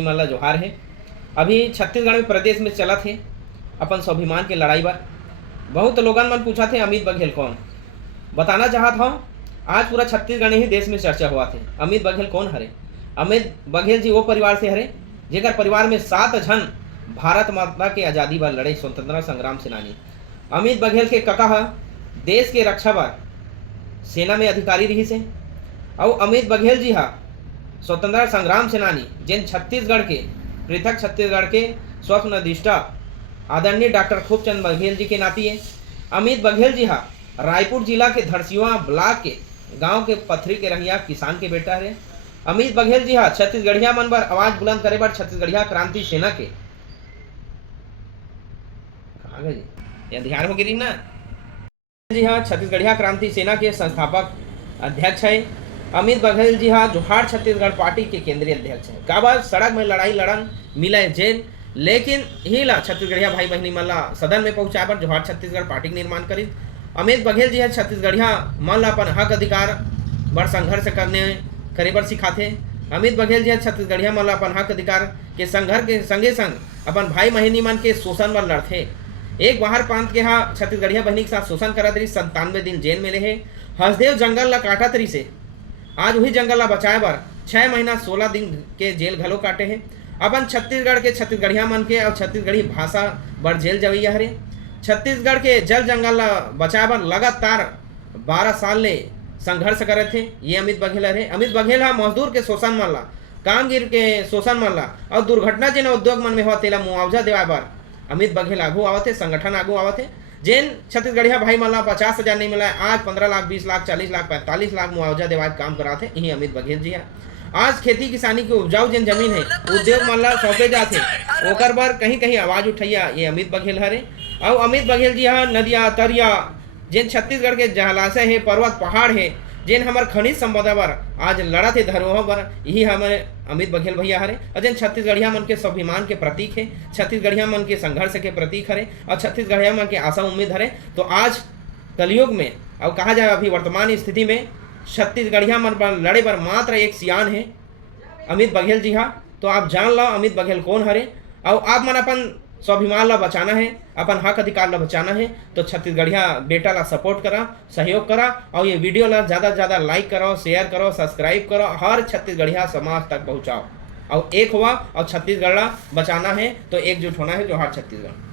मल्ला जोहार है। अभी छत्तीसगढ़ में प्रदेश में चला थे अपन स्वाभिमान के लड़ाई बार। बहुत लोगन मन पूछा थे अमित बघेल कौन। बताना चाहत हूँ आज पूरा छत्तीसगढ़ ही देश में चर्चा हुआ थे अमित बघेल कौन हरे। अमित बघेल जी वो परिवार से हरे जेकर परिवार में 7 जन भारत माता के आज़ादी बर लड़े स्वतंत्रता संग्राम सेनानी। अमित बघेल के कका देश के रक्षा बर सेना में अधिकारी रही से और अमित बघेल जी स्वतंत्रता संग्राम सेनानी जिन छत्तीसगढ़ के पृथक छत्तीसगढ़ के स्वप्न अधिष्ठा आदरणीय डॉक्टर खूबचंद बघेल जी के नाती है। अमित बघेल जी रायपुर जिला के धरसीवा ब्लॉक के गांव के पथरी के रहिया किसान के बेटा है। अमित बघेल जी छत्तीसगढ़िया मन बर आवाज बुलंद करे बर छत्तीसगढ़िया क्रांति सेना के कहाँ गए जी या ध्यान हो गिरी ना जी छत्तीसगढ़िया क्रांति सेना के संस्थापक अध्यक्ष है। अमित बघेल जी जोहार छत्तीसगढ़ पार्टी के केंद्रीय अध्यक्ष है। काबर सड़क में लड़ाई लड़न मिले जेल लेकिन ही ला छत्तीसगढ़िया भाई बहनी मन ला सदन में पहुंचाए बर जोहार छत्तीसगढ़ पार्टी के निर्माण करी। अमित बघेल जी छत्तीसगढ़िया मन ला अपन हक अधिकार बर संघर्ष करे बर सिखाते। अमित बघेल जी छत्तीसगढ़िया मन ला अपन हक अधिकार के संघर्ष के संगे संग अपन भाई बहनी मन के शोषण बर लड़थे। एक बाहर प्रांत के छत्तीसगढ़िया बहनी के साथ शोषण करत रही 97 दिन जेल में रहे। हसदेव जंगल ला काटत रही से आज वही जंगल ला बचाए बर 6 महीना 16 दिन के जेल घलो काटे हैं। अपन छत्तीसगढ़ के छत्तीसगढ़िया मन के और छत्तीसगढ़ी भाषा बर जेल जवैया हरे। छत्तीसगढ़ के जल जंगल ला बचाए बर लगातार 12 साल ले संघर्ष करे थे ये अमित बघेल हरे। अमित बघेल मजदूर के शोषण मन ला कामगिर के शोषण मन ला और दुर्घटना जिन उद्योग मन में हुआ तेला मुआवजा देवाए बर अमित बघेल आगू आवत है। संगठन आगू आवत है जेन छत्तीसगढ़िया भाई मन ला 50,000 नहीं मिला आज 15 लाख 20 लाख 40 लाख 45 लाख मुआवजा देवाए काम कराते यही अमित बघेल जी है। आज खेती किसानी के उपजाऊ जिन जमीन है उद्योग मन ला सौंपे जाते ओकर बर कहीं कहीं आवाज उठैया ये अमित बघेल हरे। और अमित बघेल जी नदिया तरिया जिन छत्तीसगढ़ के जलाशय है पर्वत पहाड़ है जिन हमार खनिज संपदा बर आज लड़त है धरोहर बर यही हमारे अमित बघेल भैया हरे। और जिन छत्तीसगढ़िया मन के स्वाभिमान के प्रतीक है छत्तीसगढ़िया मन के संघर्ष के प्रतीक हरे और छत्तीसगढ़िया मन के आशा उम्मीद हरे। तो आज कलयुग में और कहा जाए अभी वर्तमान स्थिति में छत्तीसगढ़िया मन पर लड़े बर मात्र एक सियान है अमित बघेल जी तो आप जान लो अमित बघेल कौन हरे। और आप मन अपन स्वाभिमान ला बचाना है अपन हक अधिकार ला बचाना है तो छत्तीसगढ़िया बेटा ला सपोर्ट करा सहयोग करा और ये वीडियो ला ज़्यादा से ज़्यादा लाइक करो शेयर करो सब्सक्राइब करो हर छत्तीसगढ़िया समाज तक पहुँचाओ और एक हुआ और छत्तीसगढ़ ला बचाना है तो एकजुट होना है जोहार छत्तीसगढ़।